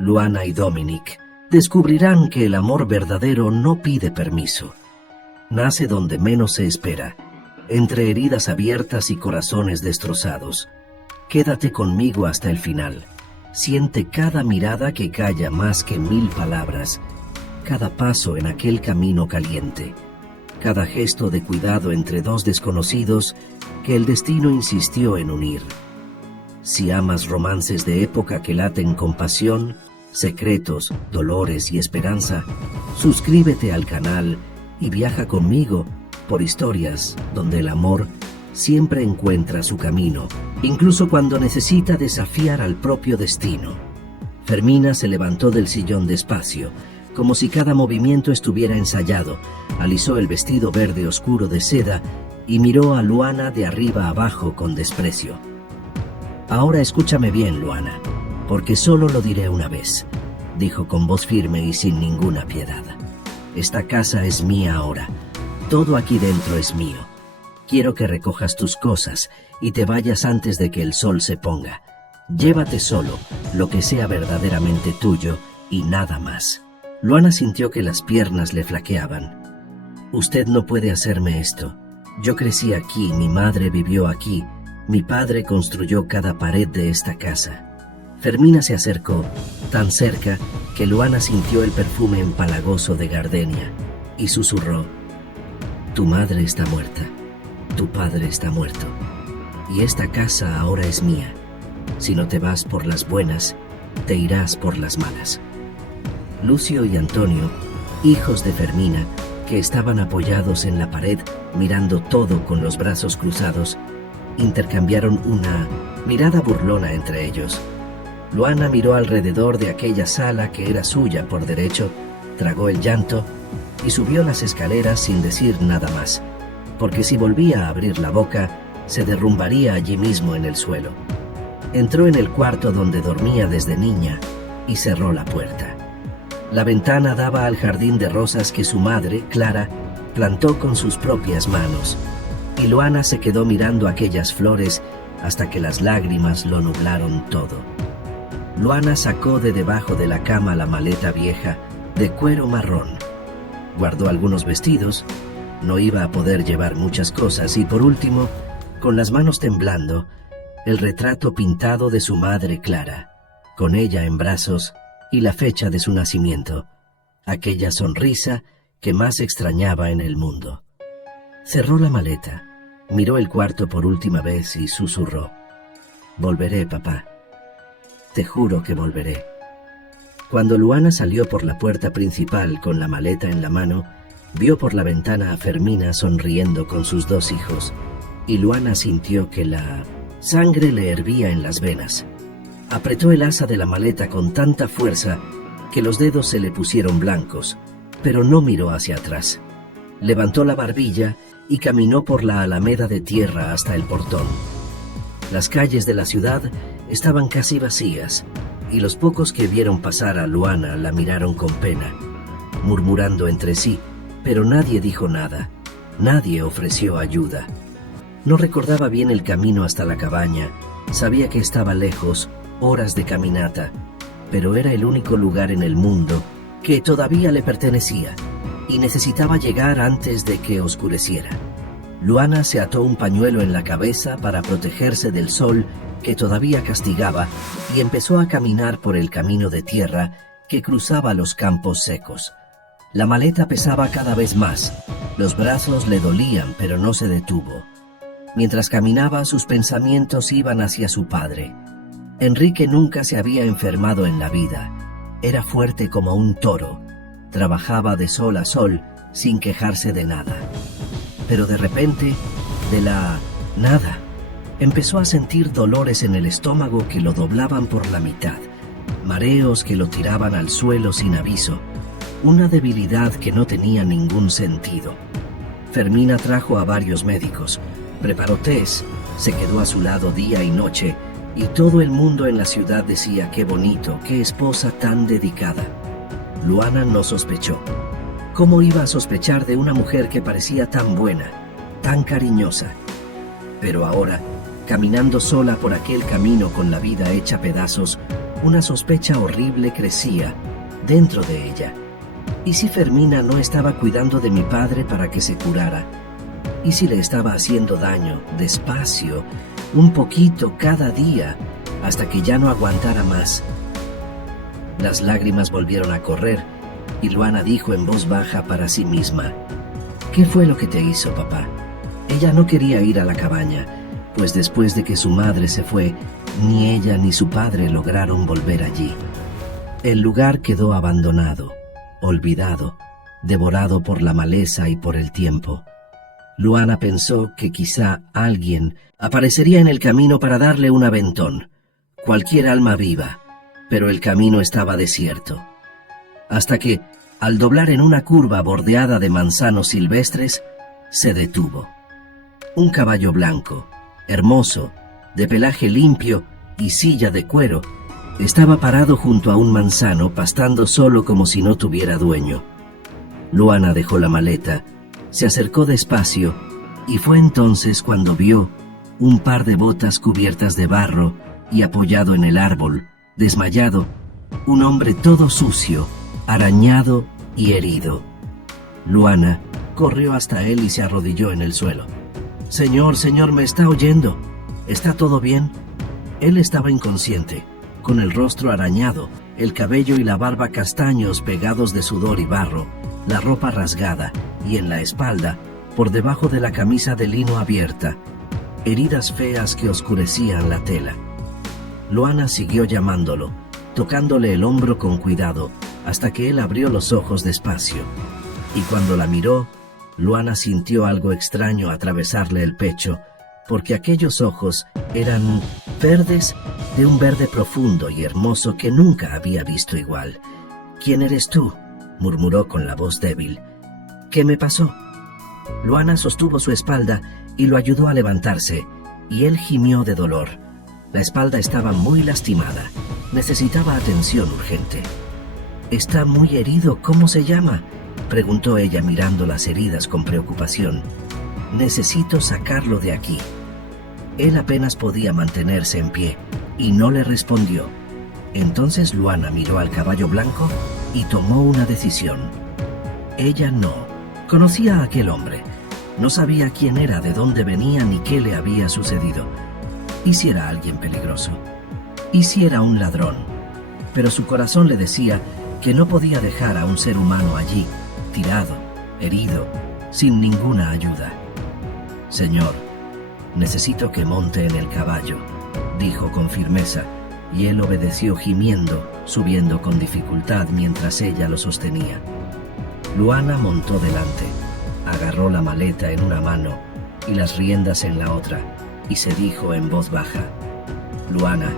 Luana y Dominic descubrirán que el amor verdadero no pide permiso. Nace donde menos se espera, entre heridas abiertas y corazones destrozados. Quédate conmigo hasta el final. Siente cada mirada que calla más que 1000 palabras, cada paso en aquel camino caliente, cada gesto de cuidado entre dos desconocidos que el destino insistió en unir. Si amas romances de época que laten con pasión, secretos, dolores y esperanza, suscríbete al canal y viaja conmigo por historias donde el amor siempre encuentra su camino, incluso cuando necesita desafiar al propio destino. Fermina se levantó del sillón despacio, como si cada movimiento estuviera ensayado, alisó el vestido verde oscuro de seda y miró a Luana de arriba abajo con desprecio. «Ahora escúchame bien, Luana, porque solo lo diré una vez», dijo con voz firme y sin ninguna piedad. «Esta casa es mía ahora. Todo aquí dentro es mío. Quiero que recojas tus cosas y te vayas antes de que el sol se ponga. Llévate solo lo que sea verdaderamente tuyo y nada más». Luana sintió que las piernas le flaqueaban. «Usted no puede hacerme esto. Yo crecí aquí, mi madre vivió aquí, mi padre construyó cada pared de esta casa». Fermina se acercó, tan cerca que Luana sintió el perfume empalagoso de gardenia, y susurró: «Tu madre está muerta, tu padre está muerto, y esta casa ahora es mía. Si no te vas por las buenas, te irás por las malas». Lucio y Antonio, hijos de Fermina, que estaban apoyados en la pared mirando todo con los brazos cruzados, intercambiaron una mirada burlona entre ellos. Luana miró alrededor de aquella sala que era suya por derecho, tragó el llanto y subió las escaleras sin decir nada más, porque si volvía a abrir la boca, se derrumbaría allí mismo en el suelo. Entró en el cuarto donde dormía desde niña y cerró la puerta. La ventana daba al jardín de rosas que su madre, Clara, plantó con sus propias manos, y Luana se quedó mirando aquellas flores hasta que las lágrimas lo nublaron todo. Luana sacó de debajo de la cama la maleta vieja de cuero marrón. Guardó algunos vestidos, no iba a poder llevar muchas cosas, y por último, con las manos temblando, el retrato pintado de su madre Clara, con ella en brazos y la fecha de su nacimiento, aquella sonrisa que más extrañaba en el mundo. Cerró la maleta, miró el cuarto por última vez y susurró: «Volveré, papá. Te juro que volveré». Cuando Luana salió por la puerta principal con la maleta en la mano, vio por la ventana a Fermina sonriendo con sus 2 hijos, y Luana sintió que la sangre le hervía en las venas. Apretó el asa de la maleta con tanta fuerza que los dedos se le pusieron blancos, pero no miró hacia atrás. Levantó la barbilla y caminó por la alameda de tierra hasta el portón. Las calles de la ciudad estaban casi vacías, y los pocos que vieron pasar a Luana la miraron con pena, murmurando entre sí, pero nadie dijo nada, nadie ofreció ayuda. No recordaba bien el camino hasta la cabaña, sabía que estaba lejos, horas de caminata, pero era el único lugar en el mundo que todavía le pertenecía, y necesitaba llegar antes de que oscureciera. Luana se ató un pañuelo en la cabeza para protegerse del sol que todavía castigaba y empezó a caminar por el camino de tierra que cruzaba los campos secos. La maleta pesaba cada vez más, los brazos le dolían, pero no se detuvo. Mientras caminaba, sus pensamientos iban hacia su padre. Enrique nunca se había enfermado en la vida. Era fuerte como un toro. Trabajaba de sol a sol, sin quejarse de nada. Pero de repente, de la nada, empezó a sentir dolores en el estómago que lo doblaban por la mitad, mareos que lo tiraban al suelo sin aviso, una debilidad que no tenía ningún sentido. Fermina trajo a varios médicos, preparó tés, se quedó a su lado día y noche, y todo el mundo en la ciudad decía: «Qué bonito, qué esposa tan dedicada». Luana no sospechó. ¿Cómo iba a sospechar de una mujer que parecía tan buena, tan cariñosa? Pero ahora, caminando sola por aquel camino con la vida hecha pedazos, Una sospecha horrible crecía dentro de ella. ¿Y si Fermina no estaba cuidando de mi padre para que se curara? ¿Y si le estaba haciendo daño, despacio, un poquito cada día, hasta que ya no aguantara más? Las lágrimas volvieron a correr, y Luana dijo en voz baja para sí misma: ¿qué fue lo que te hizo, papá? Ella no quería ir a la cabaña, pues después de que su madre se fue, ni ella ni su padre lograron volver allí. El lugar quedó abandonado, olvidado, devorado por la maleza y por el tiempo. Luana pensó que quizá alguien aparecería en el camino para darle un aventón, cualquier alma viva, pero el camino estaba desierto. Hasta que, al doblar en una curva bordeada de manzanos silvestres, se detuvo. Un caballo blanco, hermoso, de pelaje limpio y silla de cuero, estaba parado junto a un manzano, pastando solo como si no tuviera dueño. Luana dejó la maleta, se acercó despacio, y fue entonces cuando vio un par de botas cubiertas de barro y apoyado en el árbol, desmayado, un hombre todo sucio, arañado y herido. Luana corrió hasta él y se arrodilló en el suelo. «Señor, señor, ¿me está oyendo? ¿Está todo bien?» Él estaba inconsciente, con el rostro arañado, el cabello y la barba castaños pegados de sudor y barro, la ropa rasgada, y en la espalda, por debajo de la camisa de lino abierta, heridas feas que oscurecían la tela. Luana siguió llamándolo, tocándole el hombro con cuidado, hasta que él abrió los ojos despacio. Y cuando la miró, Luana sintió algo extraño atravesarle el pecho, porque aquellos ojos eran verdes, de un verde profundo y hermoso que nunca había visto igual. «¿Quién eres tú?», murmuró con la voz débil. «¿Qué me pasó?». Luana sostuvo su espalda y lo ayudó a levantarse, y él gimió de dolor. La espalda estaba muy lastimada, necesitaba atención urgente. «Está muy herido, ¿cómo se llama?», preguntó ella mirando las heridas con preocupación. «Necesito sacarlo de aquí». Él apenas podía mantenerse en pie, y no le respondió. Entonces Luana miró al caballo blanco y tomó una decisión. Ella no conocía a aquel hombre, no sabía quién era, de dónde venía ni qué le había sucedido. ¿Y si era alguien peligroso? ¿Y si era un ladrón? Pero su corazón le decía que no podía dejar a un ser humano allí, tirado, herido, sin ninguna ayuda. «Señor, necesito que monte en el caballo», dijo con firmeza, y él obedeció gimiendo, subiendo con dificultad mientras ella lo sostenía. Luana montó delante, agarró la maleta en una mano y las riendas en la otra, y se dijo en voz baja: «Luana,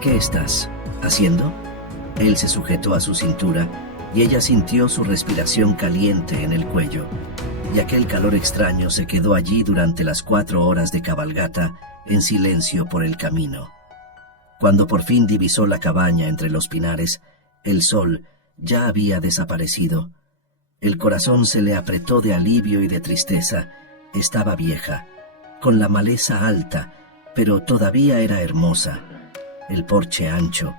¿qué estás haciendo?». Él se sujetó a su cintura y ella sintió su respiración caliente en el cuello, y aquel calor extraño se quedó allí durante las 4 horas de cabalgata en silencio por el camino. Cuando por fin divisó la cabaña entre los pinares, el sol ya había desaparecido. El corazón se le apretó de alivio y de tristeza. Estaba vieja, con la maleza alta, pero todavía era hermosa. El porche ancho,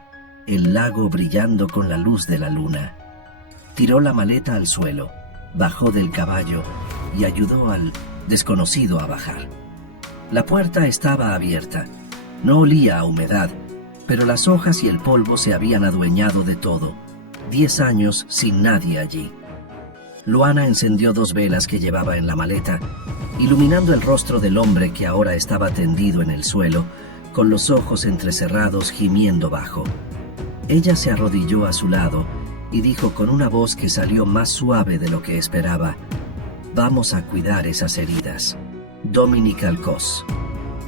el lago brillando con la luz de la luna. Tiró la maleta al suelo, bajó del caballo y ayudó al desconocido a bajar. La puerta estaba abierta. No olía a humedad, pero las hojas y el polvo se habían adueñado de todo. 10 años sin nadie allí. Luana encendió 2 velas que llevaba en la maleta, iluminando el rostro del hombre que ahora estaba tendido en el suelo, con los ojos entrecerrados, gimiendo bajo. Ella se arrodilló a su lado y dijo con una voz que salió más suave de lo que esperaba: «Vamos a cuidar esas heridas». Dominic Alcoz.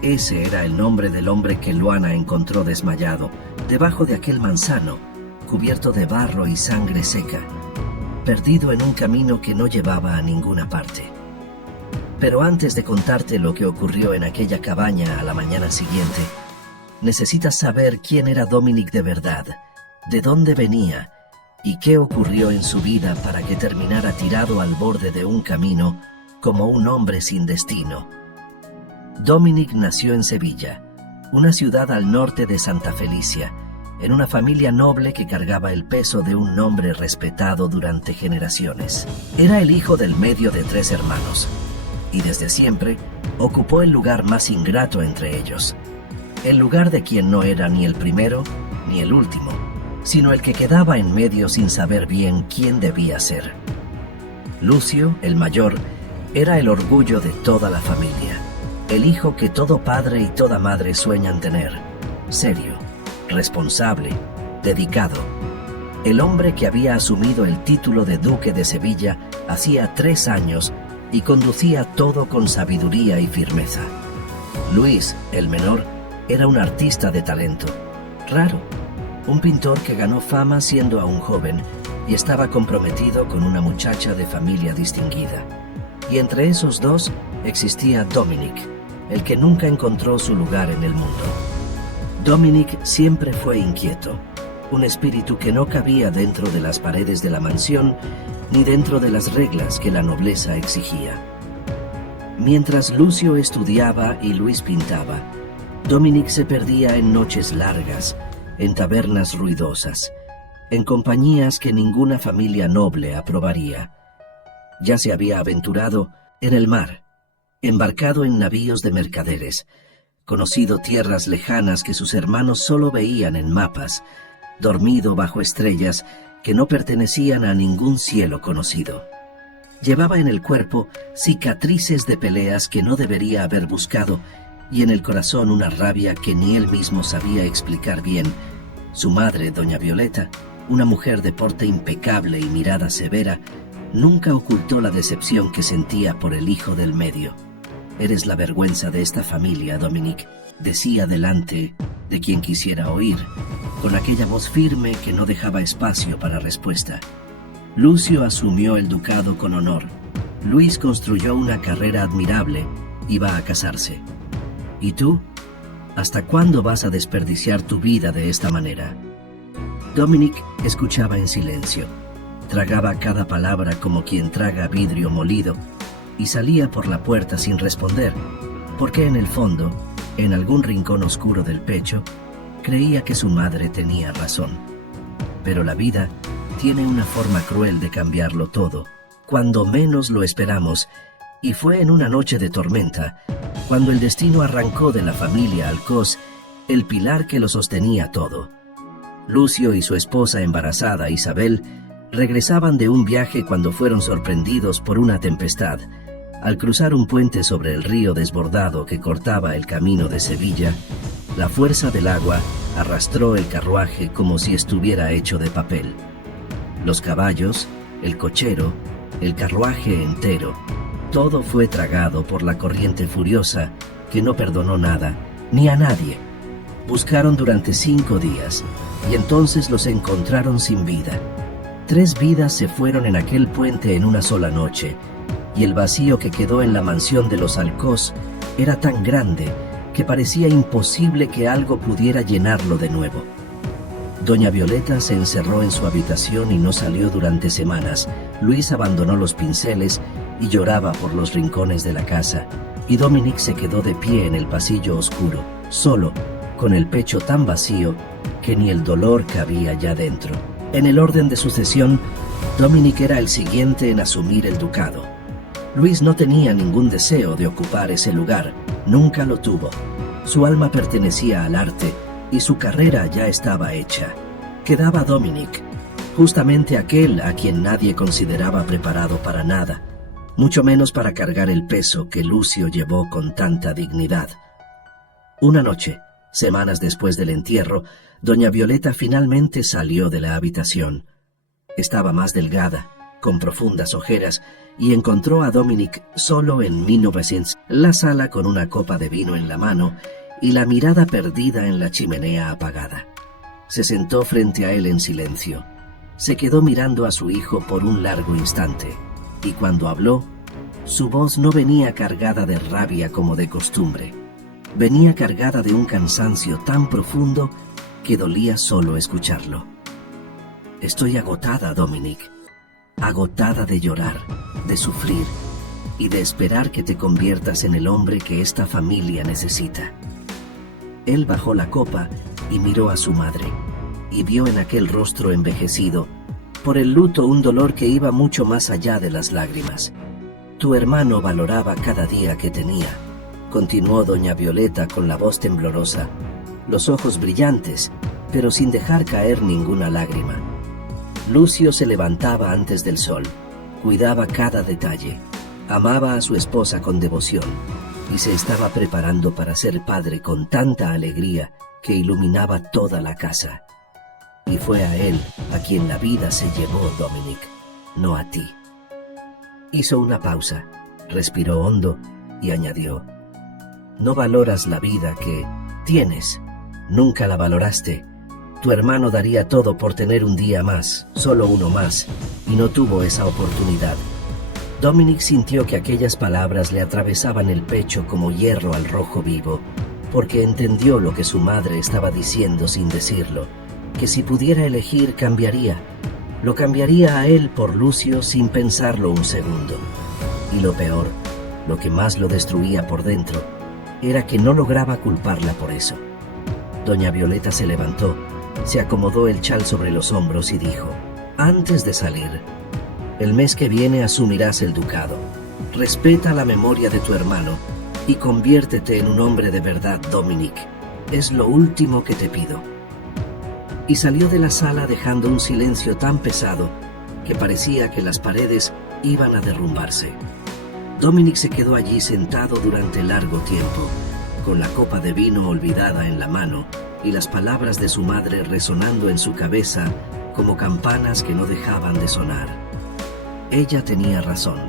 Ese era el nombre del hombre que Luana encontró desmayado, debajo de aquel manzano, cubierto de barro y sangre seca, perdido en un camino que no llevaba a ninguna parte. Pero antes de contarte lo que ocurrió en aquella cabaña a la mañana siguiente, necesitas saber quién era Dominic de verdad, de dónde venía y qué ocurrió en su vida para que terminara tirado al borde de un camino como un hombre sin destino. Dominic nació en Sevilla, una ciudad al norte de Santa Felicia, en una familia noble que cargaba el peso de un nombre respetado durante generaciones. Era el hijo del medio de 3 hermanos, y desde siempre ocupó el lugar más ingrato entre ellos, el lugar de quien no era ni el primero ni el último, sino el que quedaba en medio sin saber bien quién debía ser. Lucio, el mayor, era el orgullo de toda la familia, el hijo que todo padre y toda madre sueñan tener, serio, responsable, dedicado, el hombre que había asumido el título de duque de Sevilla hacía 3 años y conducía todo con sabiduría y firmeza. Luis, el menor, era un artista de talento, raro, un pintor que ganó fama siendo aún joven y estaba comprometido con una muchacha de familia distinguida. Y entre esos dos existía Dominic, el que nunca encontró su lugar en el mundo. Dominic siempre fue inquieto, un espíritu que no cabía dentro de las paredes de la mansión ni dentro de las reglas que la nobleza exigía. Mientras Lucio estudiaba y Luis pintaba, Dominic se perdía en noches largas, en tabernas ruidosas, en compañías que ninguna familia noble aprobaría. Ya se había aventurado en el mar, embarcado en navíos de mercaderes, conocido tierras lejanas que sus hermanos solo veían en mapas, dormido bajo estrellas que no pertenecían a ningún cielo conocido. Llevaba en el cuerpo cicatrices de peleas que no debería haber buscado y en el corazón una rabia que ni él mismo sabía explicar bien. Su madre, doña Violeta, una mujer de porte impecable y mirada severa, nunca ocultó la decepción que sentía por el hijo del medio. «Eres la vergüenza de esta familia, Dominic», decía delante de quien quisiera oír, con aquella voz firme que no dejaba espacio para respuesta. Lucio asumió el ducado con honor. Luis construyó una carrera admirable, iba a casarse. ¿Y tú? ¿Hasta cuándo vas a desperdiciar tu vida de esta manera? Dominic escuchaba en silencio, tragaba cada palabra como quien traga vidrio molido y salía por la puerta sin responder, porque en el fondo, en algún rincón oscuro del pecho, creía que su madre tenía razón. Pero la vida tiene una forma cruel de cambiarlo todo, cuando menos lo esperamos, y fue en una noche de tormenta, cuando el destino arrancó de la familia Alcoz el pilar que lo sostenía todo. Lucio y su esposa embarazada, Isabel, regresaban de un viaje cuando fueron sorprendidos por una tempestad. Al cruzar un puente sobre el río desbordado que cortaba el camino de Sevilla, la fuerza del agua arrastró el carruaje como si estuviera hecho de papel. Los caballos, el cochero, el carruaje entero, todo fue tragado por la corriente furiosa que no perdonó nada, ni a nadie. Buscaron durante 5 días y entonces los encontraron sin vida. 3 vidas se fueron en aquel puente en una sola noche, y el vacío que quedó en la mansión de los Alcoz era tan grande que parecía imposible que algo pudiera llenarlo de nuevo. Doña Violeta se encerró en su habitación y no salió durante semanas. Luis abandonó los pinceles y lloraba por los rincones de la casa, y Dominic se quedó de pie en el pasillo oscuro, solo, con el pecho tan vacío que ni el dolor cabía ya dentro. En el orden de sucesión, Dominic era el siguiente en asumir el ducado. Luis no tenía ningún deseo de ocupar ese lugar, nunca lo tuvo. Su alma pertenecía al arte y su carrera ya estaba hecha. Quedaba Dominic, justamente aquel a quien nadie consideraba preparado para nada, mucho menos para cargar el peso que Lucio llevó con tanta dignidad. Una noche, semanas después del entierro, doña Violeta finalmente salió de la habitación. Estaba más delgada, con profundas ojeras, y encontró a Dominic solo en 1900, la sala con una copa de vino en la mano y la mirada perdida en la chimenea apagada. Se sentó frente a él en silencio. Se quedó mirando a su hijo por un largo instante, y cuando habló, su voz no venía cargada de rabia como de costumbre. Venía cargada de un cansancio tan profundo que dolía solo escucharlo. «Estoy agotada, Dominic, agotada de llorar, de sufrir y de esperar que te conviertas en el hombre que esta familia necesita». Él bajó la copa y miró a su madre. y vio en aquel rostro envejecido, por el luto, un dolor que iba mucho más allá de las lágrimas. Tu hermano valoraba cada día que tenía, continuó doña Violeta con la voz temblorosa, los ojos brillantes, pero sin dejar caer ninguna lágrima. Lucio se levantaba antes del sol, cuidaba cada detalle, amaba a su esposa con devoción y se estaba preparando para ser padre con tanta alegría que iluminaba toda la casa. Y fue a él a quien la vida se llevó, Dominic, no a ti. Hizo una pausa, respiró hondo y añadió, no valoras la vida que tienes, nunca la valoraste. Tu hermano daría todo por tener un día más, solo uno más, y no tuvo esa oportunidad. Dominic sintió que aquellas palabras le atravesaban el pecho como hierro al rojo vivo, porque entendió lo que su madre estaba diciendo sin decirlo, que si pudiera elegir cambiaría. Lo cambiaría a él por Lucio sin pensarlo un segundo. Y lo peor, lo que más lo destruía por dentro, era que no lograba culparla por eso. Doña Violeta se levantó, se acomodó el chal sobre los hombros y dijo, antes de salir, el mes que viene asumirás el ducado. Respeta la memoria de tu hermano y conviértete en un hombre de verdad, Dominic. Es lo último que te pido. Y salió de la sala dejando un silencio tan pesado que parecía que las paredes iban a derrumbarse. Dominic se quedó allí sentado durante largo tiempo, con la copa de vino olvidada en la mano y las palabras de su madre resonando en su cabeza como campanas que no dejaban de sonar. Ella tenía razón.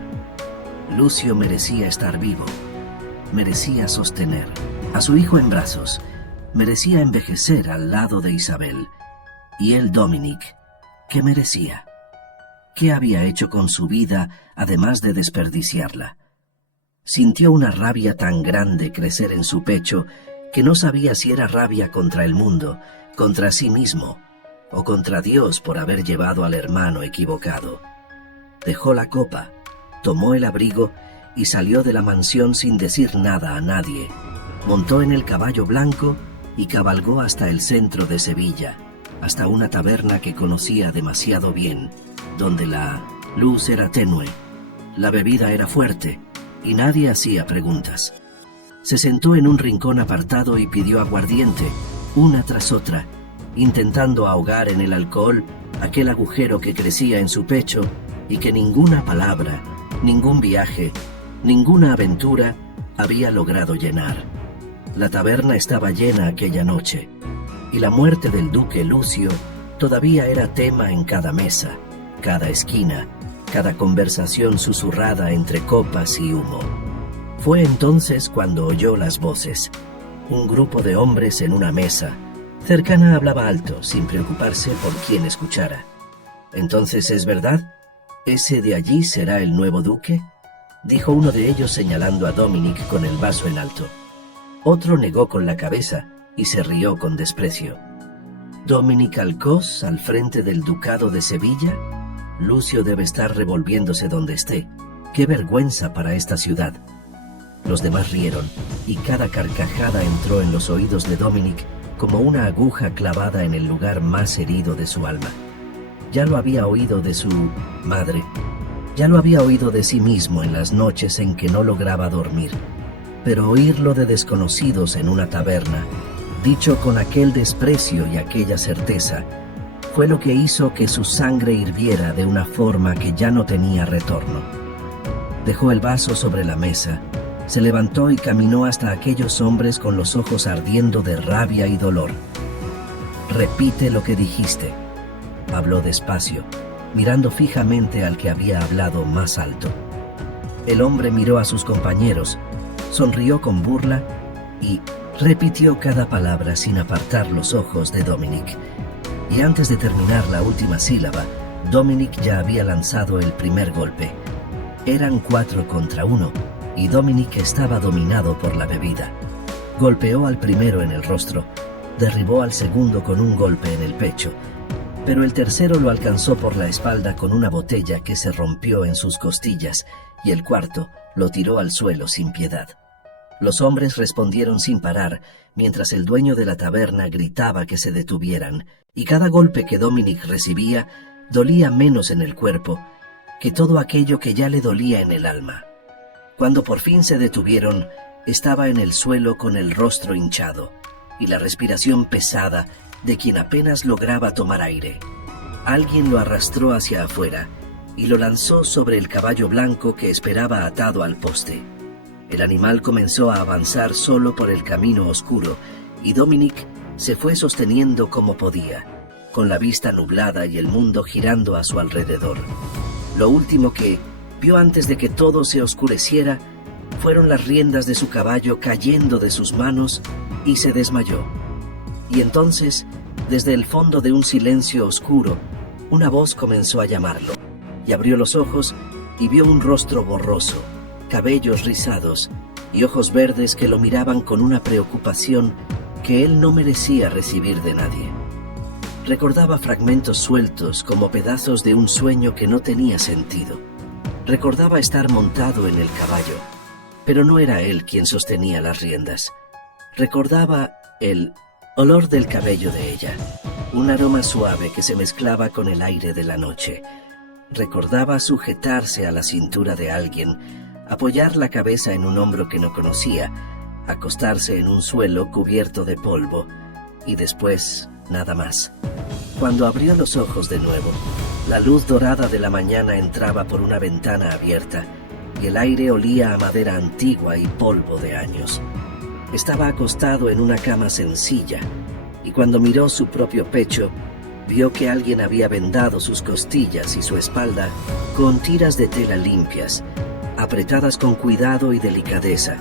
Lucio merecía estar vivo, merecía sostener a su hijo en brazos, merecía envejecer al lado de Isabel. Y él, Dominic, ¿qué merecía? ¿Qué había hecho con su vida además de desperdiciarla? Sintió una rabia tan grande crecer en su pecho que no sabía si era rabia contra el mundo, contra sí mismo, o contra Dios por haber llevado al hermano equivocado. Dejó la copa, tomó el abrigo y salió de la mansión sin decir nada a nadie. Montó en el caballo blanco y cabalgó hasta el centro de Sevilla, hasta una taberna que conocía demasiado bien, donde la luz era tenue, la bebida era fuerte y nadie hacía preguntas. Se sentó en un rincón apartado y pidió aguardiente, una tras otra, intentando ahogar en el alcohol aquel agujero que crecía en su pecho y que ninguna palabra, ningún viaje, ninguna aventura había logrado llenar. La taberna estaba llena aquella noche, y la muerte del duque Lucio todavía era tema en cada mesa, cada esquina, cada conversación susurrada entre copas y humo. Fue entonces cuando oyó las voces. Un grupo de hombres en una mesa cercana hablaba alto, sin preocuparse por quién escuchara. «¿Entonces es verdad? ¿Ese de allí será el nuevo duque?», dijo uno de ellos señalando a Dominic con el vaso en alto. Otro negó con la cabeza y se rió con desprecio. «¿Dominic Alcoz al frente del ducado de Sevilla? Lucio debe estar revolviéndose donde esté. ¡Qué vergüenza para esta ciudad!». Los demás rieron, y cada carcajada entró en los oídos de Dominic como una aguja clavada en el lugar más herido de su alma. Ya lo había oído de su madre, ya lo había oído de sí mismo en las noches en que no lograba dormir, pero oírlo de desconocidos en una taberna, dicho con aquel desprecio y aquella certeza, fue lo que hizo que su sangre hirviera de una forma que ya no tenía retorno. Dejó el vaso sobre la mesa, se levantó y caminó hasta aquellos hombres con los ojos ardiendo de rabia y dolor. «Repite lo que dijiste», habló despacio, mirando fijamente al que había hablado más alto. El hombre miró a sus compañeros, sonrió con burla y repitió cada palabra sin apartar los ojos de Dominic. Y antes de terminar la última sílaba, Dominic ya había lanzado el primer golpe. Eran 4 contra 1, y Dominic estaba dominado por la bebida. Golpeó al primero en el rostro, derribó al segundo con un golpe en el pecho, pero el tercero lo alcanzó por la espalda con una botella que se rompió en sus costillas, y el cuarto lo tiró al suelo sin piedad. Los hombres respondieron sin parar, mientras el dueño de la taberna gritaba que se detuvieran, y cada golpe que Dominic recibía dolía menos en el cuerpo que todo aquello que ya le dolía en el alma. Cuando por fin se detuvieron, estaba en el suelo con el rostro hinchado y la respiración pesada de quien apenas lograba tomar aire. Alguien lo arrastró hacia afuera y lo lanzó sobre el caballo blanco que esperaba atado al poste. El animal comenzó a avanzar solo por el camino oscuro y Dominic se fue sosteniendo como podía, con la vista nublada y el mundo girando a su alrededor. Lo último que vio antes de que todo se oscureciera fueron las riendas de su caballo cayendo de sus manos y se desmayó. Y entonces, desde el fondo de un silencio oscuro, una voz comenzó a llamarlo, y abrió los ojos y vio un rostro borroso, cabellos rizados y ojos verdes que lo miraban con una preocupación que él no merecía recibir de nadie. Recordaba fragmentos sueltos como pedazos de un sueño que no tenía sentido. Recordaba estar montado en el caballo, pero no era él quien sostenía las riendas. Recordaba el olor del cabello de ella, un aroma suave que se mezclaba con el aire de la noche. Recordaba sujetarse a la cintura de alguien, apoyar la cabeza en un hombro que no conocía, acostarse en un suelo cubierto de polvo, y después nada más. Cuando abrió los ojos de nuevo, la luz dorada de la mañana entraba por una ventana abierta, y el aire olía a madera antigua y polvo de años. Estaba acostado en una cama sencilla, y cuando miró su propio pecho, vio que alguien había vendado sus costillas y su espalda con tiras de tela limpias, apretadas con cuidado y delicadeza.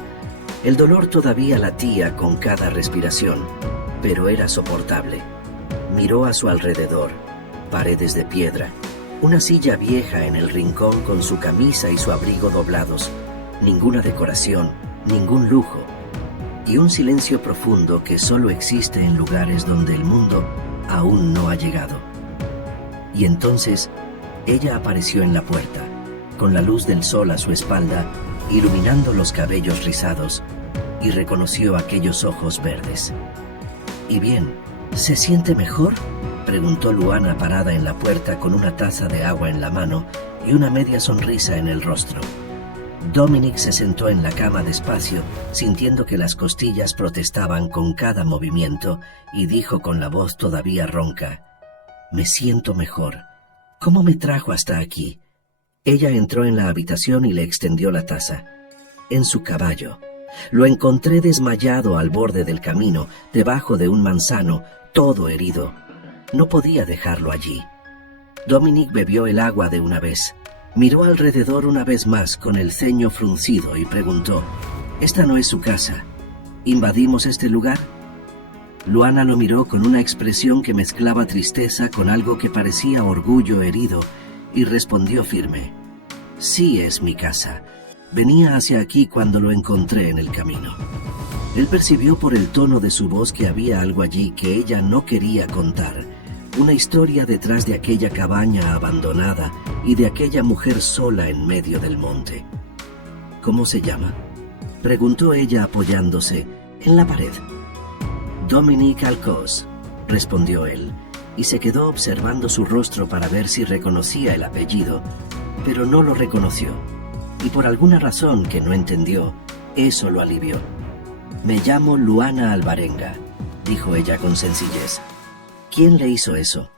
El dolor todavía latía con cada respiración, pero era soportable. Miró a su alrededor, paredes de piedra, una silla vieja en el rincón con su camisa y su abrigo doblados, ninguna decoración, ningún lujo, y un silencio profundo que solo existe en lugares donde el mundo aún no ha llegado. Y entonces, ella apareció en la puerta, con la luz del sol a su espalda, iluminando los cabellos rizados, y reconoció aquellos ojos verdes. «¿Y bien, se siente mejor?», preguntó Luana parada en la puerta con una taza de agua en la mano y una media sonrisa en el rostro. Dominic se sentó en la cama despacio, sintiendo que las costillas protestaban con cada movimiento, y dijo con la voz todavía ronca: «Me siento mejor. ¿Cómo me trajo hasta aquí?». Ella entró en la habitación y le extendió la taza. «En su caballo. Lo encontré desmayado al borde del camino, debajo de un manzano, todo herido. No podía dejarlo allí». Dominic bebió el agua de una vez. Miró alrededor una vez más con el ceño fruncido y preguntó: «¿Esta no es su casa? ¿Invadimos este lugar?». Luana lo miró con una expresión que mezclaba tristeza con algo que parecía orgullo herido y respondió firme: «Sí, es mi casa. Venía hacia aquí cuando lo encontré en el camino». Él percibió por el tono de su voz que había algo allí que ella no quería contar, una historia detrás de aquella cabaña abandonada y de aquella mujer sola en medio del monte. «¿Cómo se llama?», preguntó ella apoyándose en la pared. «Dominic Alcoz», respondió él, y se quedó observando su rostro para ver si reconocía el apellido, pero no lo reconoció, y por alguna razón que no entendió, eso lo alivió. «Me llamo Luana Alvarenga», dijo ella con sencillez. «¿Quién le hizo eso?».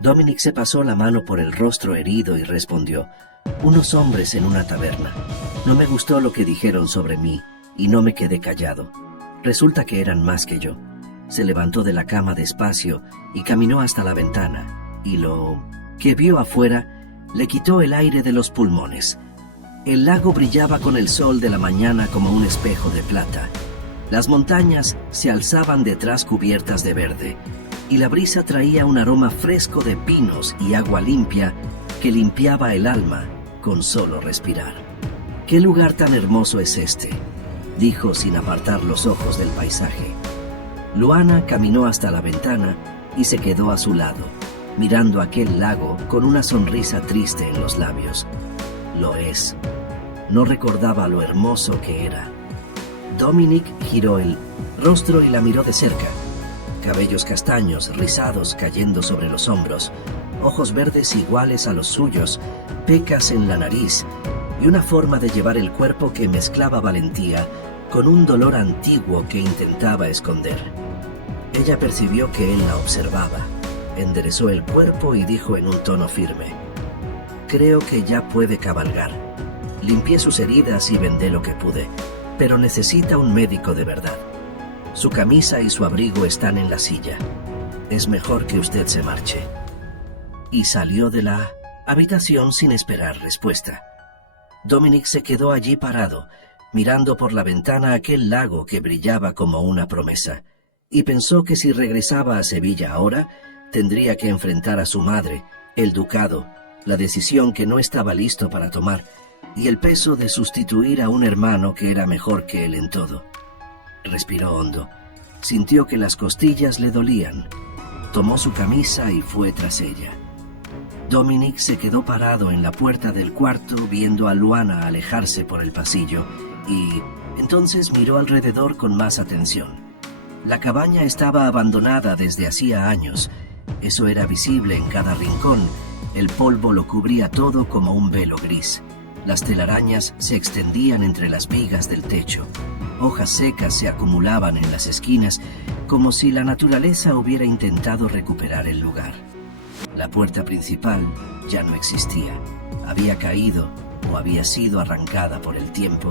Dominic se pasó la mano por el rostro herido y respondió: «Unos hombres en una taberna. No me gustó lo que dijeron sobre mí y no me quedé callado. Resulta que eran más que yo». Se levantó de la cama despacio y caminó hasta la ventana, y lo que vio afuera le quitó el aire de los pulmones. El lago brillaba con el sol de la mañana como un espejo de plata. Las montañas se alzaban detrás cubiertas de verde, y la brisa traía un aroma fresco de pinos y agua limpia que limpiaba el alma con solo respirar. «¿Qué lugar tan hermoso es este?», dijo sin apartar los ojos del paisaje. Luana caminó hasta la ventana y se quedó a su lado, mirando aquel lago con una sonrisa triste en los labios. «Lo es». No recordaba lo hermoso que era. Dominic giró el rostro y la miró de cerca. cabellos castaños, rizados cayendo sobre los hombros, ojos verdes iguales a los suyos, pecas en la nariz y una forma de llevar el cuerpo que mezclaba valentía con un dolor antiguo que intentaba esconder. Ella percibió que él la observaba, enderezó el cuerpo y dijo en un tono firme: «Creo que ya puede cabalgar. Limpié sus heridas y vendé lo que pude, pero necesita un médico de verdad. Su camisa y su abrigo están en la silla. Es mejor que usted se marche». Y salió de la habitación sin esperar respuesta. Dominic se quedó allí parado, mirando por la ventana aquel lago que brillaba como una promesa, y pensó que si regresaba a Sevilla ahora, tendría que enfrentar a su madre, el ducado, la decisión que no estaba listo para tomar, y el peso de sustituir a un hermano que era mejor que él en todo. Respiró hondo. Sintió que las costillas le dolían. Tomó su camisa y fue tras ella. Dominic se quedó parado en la puerta del cuarto viendo a Luana alejarse por el pasillo y entonces miró alrededor con más atención. La cabaña estaba abandonada desde hacía años. Eso era visible en cada rincón. El polvo lo cubría todo como un velo gris. Las telarañas se extendían entre las vigas del techo. Hojas secas se acumulaban en las esquinas, como si la naturaleza hubiera intentado recuperar el lugar. La puerta principal ya no existía. Había caído o había sido arrancada por el tiempo,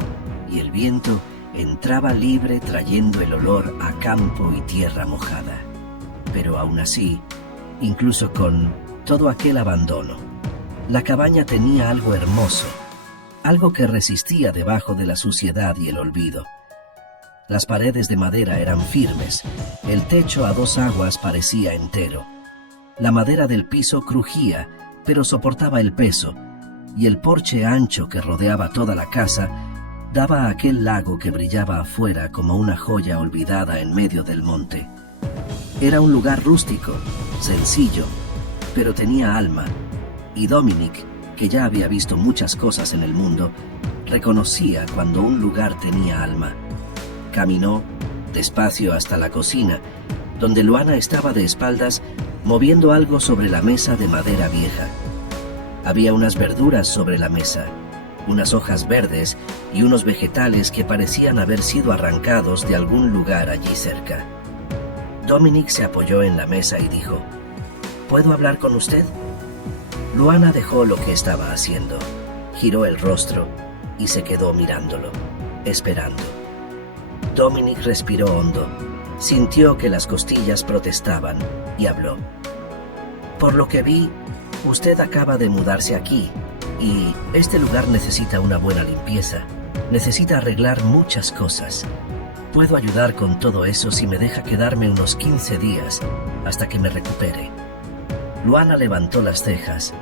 y el viento entraba libre trayendo el olor a campo y tierra mojada. Pero aún así, incluso con todo aquel abandono, la cabaña tenía algo hermoso, algo que resistía debajo de la suciedad y el olvido. Las paredes de madera eran firmes, el techo a dos aguas parecía entero. La madera del piso crujía, pero soportaba el peso, y el porche ancho que rodeaba toda la casa daba a aquel lago que brillaba afuera como una joya olvidada en medio del monte. Era un lugar rústico, sencillo, pero tenía alma, y Dominic, que ya había visto muchas cosas en el mundo, reconocía cuando un lugar tenía alma. Caminó despacio hasta la cocina, donde Luana estaba de espaldas moviendo algo sobre la mesa de madera vieja. Había unas verduras sobre la mesa, unas hojas verdes y unos vegetales que parecían haber sido arrancados de algún lugar allí cerca. Dominic se apoyó en la mesa y dijo: «¿Puedo hablar con usted?». Luana dejó lo que estaba haciendo, giró el rostro y se quedó mirándolo, esperando. Dominic respiró hondo, sintió que las costillas protestaban y habló: «Por lo que vi, usted acaba de mudarse aquí y este lugar necesita una buena limpieza, necesita arreglar muchas cosas. Puedo ayudar con todo eso si me deja quedarme unos 15 días hasta que me recupere». Luana levantó las cejas